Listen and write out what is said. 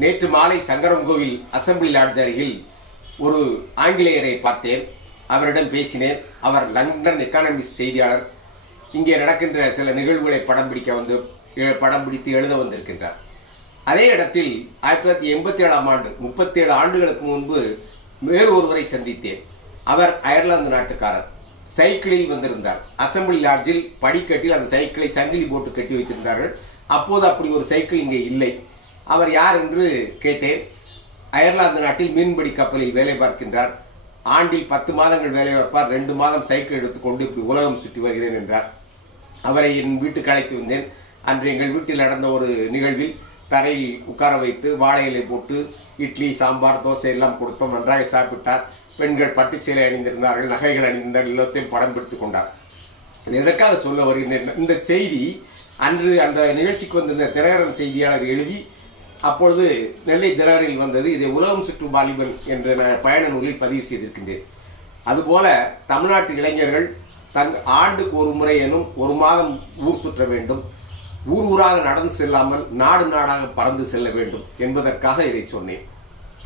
நேற்று மாலை Sankarankovil assembly lodge அருகில் ஒரு ஆங்கிலேயரை பார்த்தேன். அவரிடம் பேசினேன். அவர் லண்டன் எக்கானமிஸ்ட் செய்தியாளர். இங்கே நடக்கின்ற சில நிகழ்வுகளை படம் பிடித்து எழுத வந்திருக்கின்றார். அதே இடத்தில் 1987ஆம் ஆண்டு 37 ஆண்டுகளுக்கு முன்பு வேறு ஒருவரை சந்தித்தேன். அவர் அயர்லாந்து நாட்டுக்காரர். சைக்கிளில் வந்திருந்தார். அசெம்பிளி லாட்ஜில் படிக்கட்டில் அந்த சைக்கிளை சங்கிலி போட்டு கட்டி வைத்திருந்தார்கள். அப்போது அப்படி ஒரு சைக்கிள் இங்கே இல்லை. அவர் யார் என்று கேட்டேன். அயர்லாந்து நாட்டில் மீன்பிடி கப்பலில் வேலை பார்க்கின்றார். ஆண்டில் 10 மாதங்கள் வேலை பார்ப்பார். 2 மாதம் சைக்கிள் எடுத்துக்கொண்டு இப்படி உலகம் சுற்றி வருகிறேன் என்றார். அவரை என் வீட்டுக்கு அழைத்து வந்தேன். அன்று எங்கள் வீட்டில் நடந்த ஒரு நிகழ்வில் தரையில் உட்கார வைத்து வாழை இலை போட்டு இட்லி, சாம்பார், தோசை எல்லாம் கொடுத்தோம். நன்றாக சாப்பிட்டார். பெண்கள் பட்டுச்சேலை அணிந்திருந்தார்கள், நகைகள் அணிந்திருந்தார்கள். எல்லாத்தையும் படம் பிடித்துக் கொண்டார். எதற்காக சொல்ல வருகின்றேன், இந்த செய்தி அன்று அந்த நிகழ்ச்சிக்கு வந்திருந்த தினகரன் செய்தியாளர் எழுதி அப்பொழுது நெல்லை தினகரில் வந்தது. இதை உலகம் சுற்றும் வாலிபன் என்ற பயண நூலில் பதிவு செய்திருக்கின்றேன். அதுபோல தமிழ்நாட்டு இளைஞர்கள் ஆண்டுக்கு ஒரு முறை எனும் ஒரு மாதம் ஊர் சுற்ற வேண்டும், ஊர் ஊராக நடந்து செல்லாமல் நாடு நாடாக பறந்து செல்ல வேண்டும் என்பதற்காக இதை சொன்னேன்.